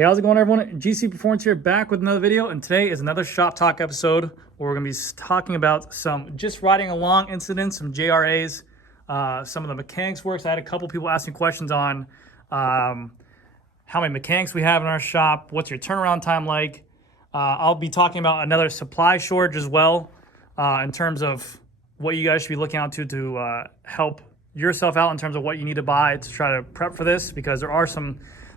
Hey, how's it going, everyone? GC Performance here, back with another video, and today is another Shop Talk episode where we're going to be talking about some just riding along incidents, some JRAs, some of the mechanics works. I had a couple people asking questions on how many mechanics we have in our shop, what's your turnaround time like. I'll be talking about another supply shortage as well in terms of what you guys should be looking out to help yourself out in terms of what you need to buy to try to prep for this, because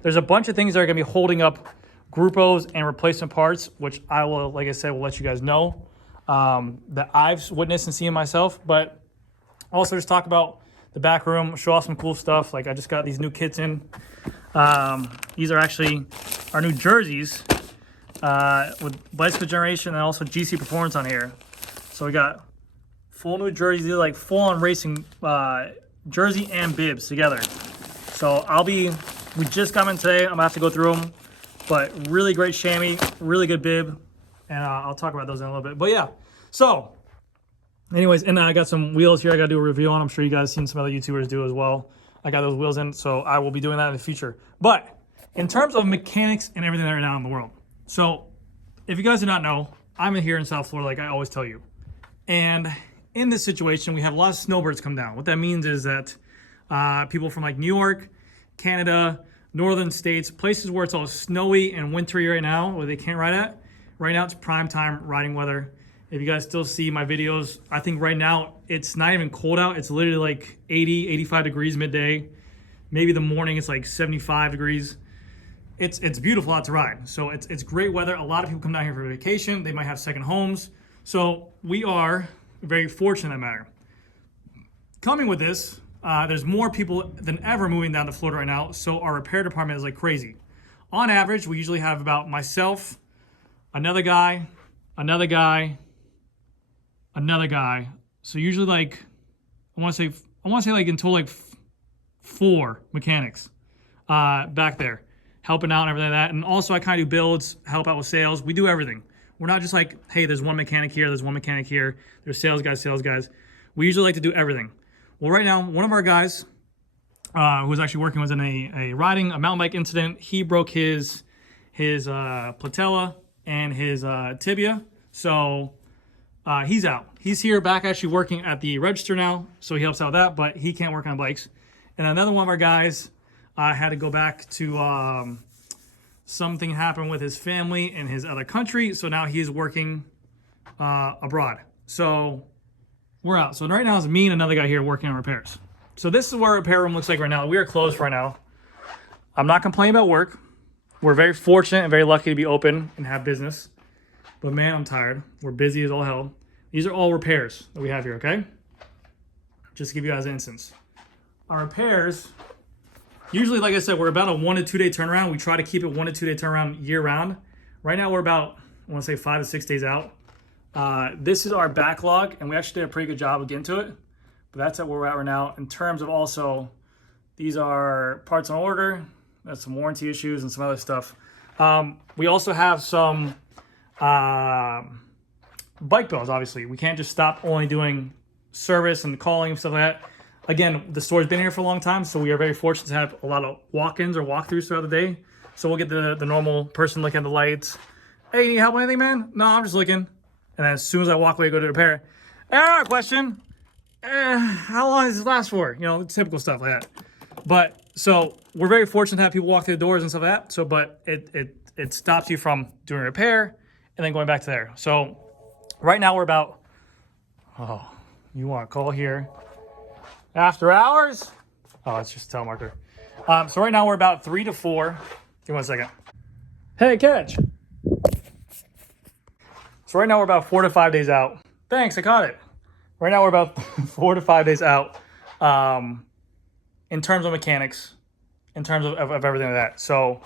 there's a bunch of things that are going to be holding up Gruppos and replacement parts, which I will, like I said, will let you guys know that I've witnessed and seen myself. But also just talk about the back room, show off some cool stuff. Like I just got these new kits in. These are actually our new jerseys with Bicycle Generation and also GC Performance on here. So we got full new jerseys. These are like full-on racing jersey and bibs together. So we just got them in today. I'm gonna have to go through them, but really great chamois, really good bib, and I'll talk about those in a little bit. But yeah, so anyways, and I got some wheels here I gotta do a review on. I'm sure you guys seen some other YouTubers do as well. I got those wheels in, so I will be doing that in the future. But in terms of mechanics and everything right now in the world, so if you guys do not know, I'm here in South Florida, like I always tell you. And in this situation, we have a lot of snowbirds come down. What that means is that people from like New York, Canada, northern states, places where it's all snowy and wintry right now, where they can't ride at. Right now, it's prime time riding weather. If you guys still see my videos, I think right now it's not even cold out. It's literally like 80, 85 degrees midday. Maybe the morning it's like 75 degrees. It's beautiful out to ride. So it's great weather. A lot of people come down here for vacation. They might have second homes. So we are very fortunate in that matter. Coming with this, there's more people than ever moving down to Florida right now, so our repair department is like crazy. On average, we usually have about myself, another guy, another guy, another guy. So usually like, I want to say like in total like 4 mechanics back there helping out and everything like that. And also I kind of do builds, help out with sales. We do everything. We're not just like, hey, there's one mechanic here, there's one mechanic here, there's sales guys. We usually like to do everything. Well, right now, one of our guys who was actually working was in a mountain bike incident. He broke his patella and his tibia. So he's out. He's here back actually working at the register now. So he helps out with that, but he can't work on bikes. And another one of our guys had to go back to something happened with his family in his other country. So now he's working abroad. So we're out. So right now it's me and another guy here working on repairs. So this is what our repair room looks like right now. We are closed right now. I'm not complaining about work. We're very fortunate and very lucky to be open and have business. But man, I'm tired. We're busy as all hell. These are all repairs that we have here, okay? Just to give you guys an instance. Our repairs, usually, like I said, we're about a 1 to 2 day turnaround. We try to keep it 1 to 2 day turnaround year round. Right now we're about, I want to say 5 to 6 days out. This is our backlog, and we actually did a pretty good job of getting to it, but that's at where we're at right now. In terms of also, these are parts on order, that's some warranty issues and some other stuff. We also have some bike bills, obviously. We can't just stop only doing service and calling and stuff like that. Again, the store's been here for a long time, so we are very fortunate to have a lot of walk-ins or walkthroughs throughout the day. So we'll get the normal person looking at the lights. Hey, need help with anything, man? No, I'm just looking. And then as soon as I walk away, go to repair. Hey, I got a question. How long does this last for? You know, typical stuff like that. But so we're very fortunate to have people walk through the doors and stuff like that. So, but it stops you from doing a repair and then going back to there. So right now we're about, oh, you want to call here after hours? Oh, it's just a telemarketer. So right now we're about 3 to 4. Give me 1 second. Hey, catch. So right now we're about 4 to 5 days out. Thanks, I caught it. Right now we're about 4 to 5 days out in terms of mechanics, in terms of everything like that. So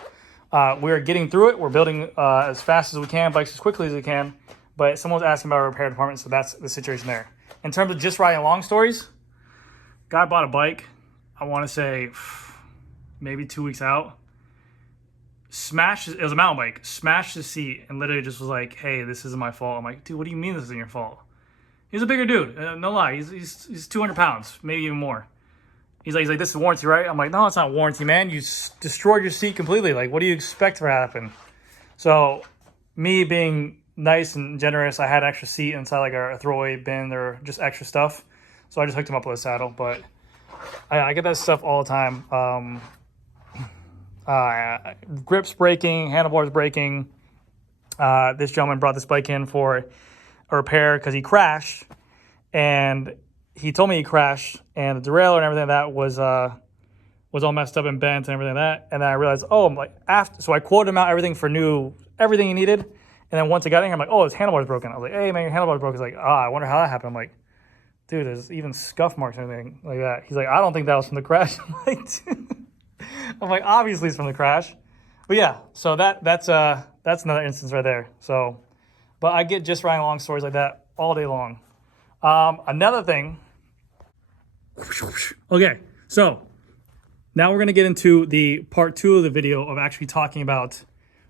we're getting through it. We're building as fast as we can, bikes as quickly as we can. But someone's asking about our repair department, so that's the situation there. In terms of just riding long stories, guy bought a bike, I want to say maybe 2 weeks out. Smashed, it was a mountain bike, smashed the seat and literally just was like, hey, this isn't my fault. I'm like, dude, what do you mean this isn't your fault? He's a bigger dude, no lie. He's 200 pounds, maybe even more. He's like, this is warranty, right? I'm like, no, it's not warranty, man. You destroyed your seat completely. Like, what do you expect to happen? So, me being nice and generous, I had an extra seat inside like a throwaway bin or just extra stuff. So I just hooked him up with a saddle. But I get that stuff all the time. Grips breaking, handlebars breaking. This gentleman brought this bike in for a repair because he crashed, and he told me he crashed, and the derailleur and everything like that was all messed up and bent and everything like that. And then I realized, I'm like, so I quoted him out everything he needed. And then once I got in here, I'm like, his handlebar's broken. I was like, hey man, your handlebar's broken. He's like, I wonder how that happened. I'm like, dude, there's even scuff marks and everything like that. He's like, I don't think that was from the crash. I'm like, obviously it's from the crash. But yeah, so that's another instance right there. So, but I get just riding along stories like that all day long. Another thing. Okay, so now we're gonna get into the part 2 of the video of actually talking about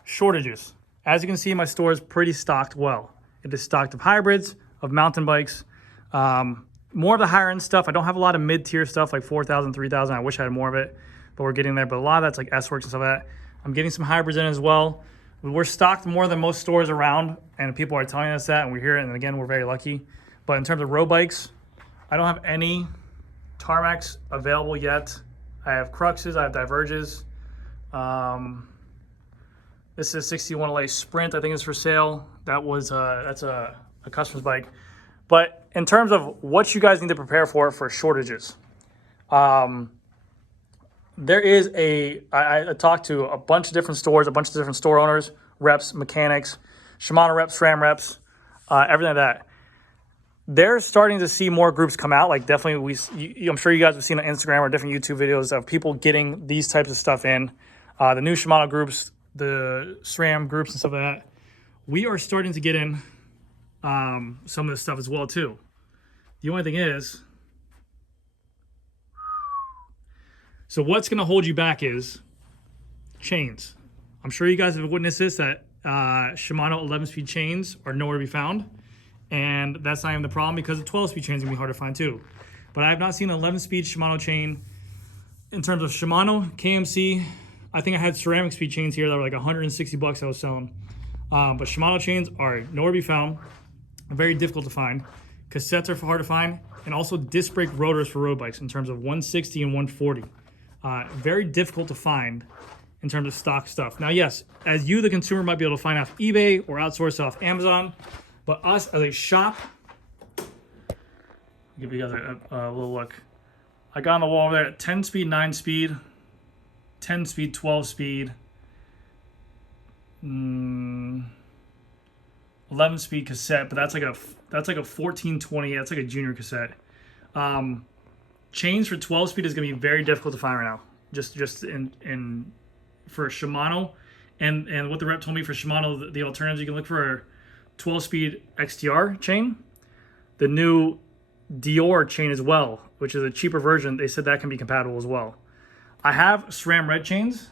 shortages. As you can see, my store is pretty stocked well. It is stocked of hybrids, of mountain bikes, more of the higher end stuff. I don't have a lot of mid-tier stuff like 4,000, 3,000. I wish I had more of it, but we're getting there. But a lot of that's like S-Works and stuff like that. I'm getting some hybrids in as well. We're stocked more than most stores around, and people are telling us that, and we hear it, and again, we're very lucky. But in terms of road bikes, I don't have any tarmacs available yet. I have Cruxes, I have Diverges. This is a 61LA Sprint, I think it's for sale. That's a customer's bike. But in terms of what you guys need to prepare for shortages, there is I talked to a bunch of different stores, a bunch of different store owners, reps, mechanics, Shimano reps, SRAM reps, everything like that. They're starting to see more groups come out. Like definitely, I'm sure you guys have seen on Instagram or different YouTube videos of people getting these types of stuff in. The new Shimano groups, the SRAM groups and stuff like that. We are starting to get in some of this stuff as well too. The only thing is, so what's going to hold you back is chains. I'm sure you guys have witnessed this, that Shimano 11-speed chains are nowhere to be found. And that's not even the problem, because the 12-speed chains are going to be hard to find too. But I have not seen an 11-speed Shimano chain. In terms of Shimano, KMC, I think I had ceramic speed chains here that were like $160 I was selling. But Shimano chains are nowhere to be found. Very difficult to find. Cassettes are hard to find. And also disc brake rotors for road bikes in terms of 160 and 140. Very difficult to find in terms of stock stuff. Now, yes, as you, the consumer, might be able to find off eBay or outsource it off Amazon. But us as a shop, I'll give you guys a little look. I got on the wall over there at 10-speed, 9-speed, 10-speed, 12-speed, 11-speed cassette, but that's like a 1420. That's like a junior cassette. Chains for 12-speed is going to be very difficult to find right now. Just for Shimano, and what the rep told me for Shimano, the alternatives you can look for are 12-speed XTR chain, the new Dior chain as well, which is a cheaper version. They said that can be compatible as well. I have SRAM red chains.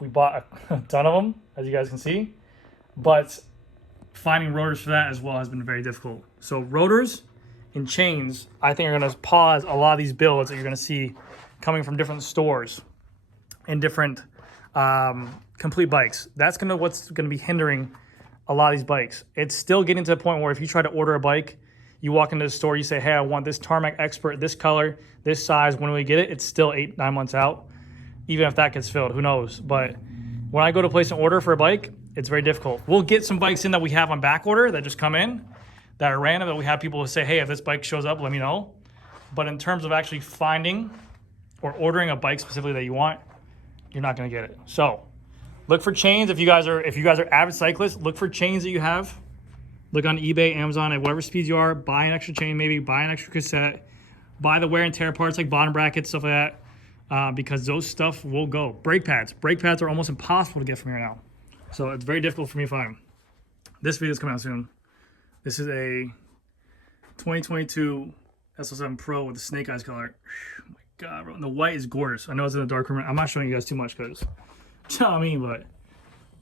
We bought a ton of them, as you guys can see, but finding rotors for that as well has been very difficult. So rotors and chains, I think, are going to pause a lot of these builds that you're going to see coming from different stores and different complete bikes. That's what's going to be hindering a lot of these bikes. It's still getting to the point where if you try to order a bike, you walk into the store, you say, hey, I want this Tarmac Expert, this color, this size. When we get it, it's still 8-9 months out. Even if that gets filled, who knows? But when I go to place an order for a bike, it's very difficult. We'll get some bikes in that we have on back order that just come in, that are random, that we have people who say, hey, if this bike shows up, let me know. But in terms of actually finding or ordering a bike specifically that you want, you're not gonna get it. So look for chains. If you guys are avid cyclists, look for chains that you have. Look on eBay, Amazon, at whatever speeds you are. Buy an extra chain, maybe buy an extra cassette. Buy the wear and tear parts like bottom brackets, stuff like that, because those stuff will go. Brake pads are almost impossible to get from here now, so it's very difficult for me to find them. This video is coming out soon. This is a 2022 SL7 Pro with the snake eyes color. Oh my god, bro! And the white is gorgeous. I know it's in the dark room. I'm not showing you guys too much because, you know what I mean, but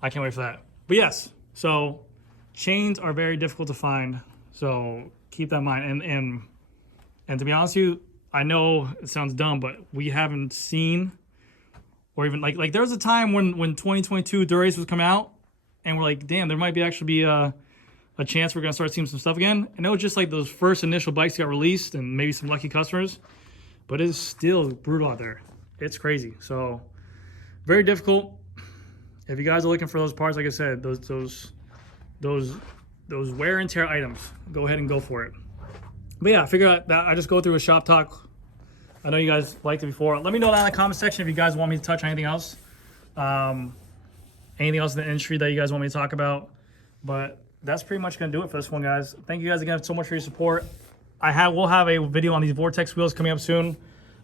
I can't wait for that. But yes, so chains are very difficult to find, so keep that in mind. And to be honest with you, I know it sounds dumb, but we haven't seen, or even like there was a time when 2022 Durace was coming out, and we're like, damn, there might actually be a chance we're gonna start seeing some stuff again. I know it's just like those first initial bikes got released, and maybe some lucky customers, but it's still brutal out there. It's crazy. So very difficult. If you guys are looking for those parts, like I said, those wear and tear items, go ahead and go for it. But yeah, I figure out that I just go through a shop talk. I know you guys liked it before. Let me know down in the comment section if you guys want me to touch on anything else. Anything else in the industry that you guys want me to talk about. But that's pretty much going to do it for this one, guys. Thank you guys again so much for your support. We'll have a video on these Vortex wheels coming up soon.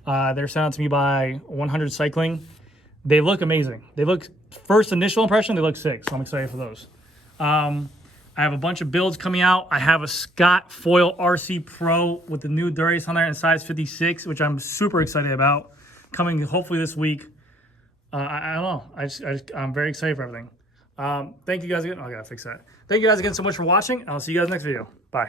They're sent out to me by 100 Cycling. They look amazing. They look, first initial impression, they look sick. So I'm excited for those. I have a bunch of builds coming out. I have a Scott Foil RC Pro with the new Durace on there in size 56, which I'm super excited about. Coming hopefully this week. I don't know. I'm very excited for everything. Thank you guys again. Oh, I gotta fix that. Thank you guys again so much for watching. I'll see you guys next video. Bye.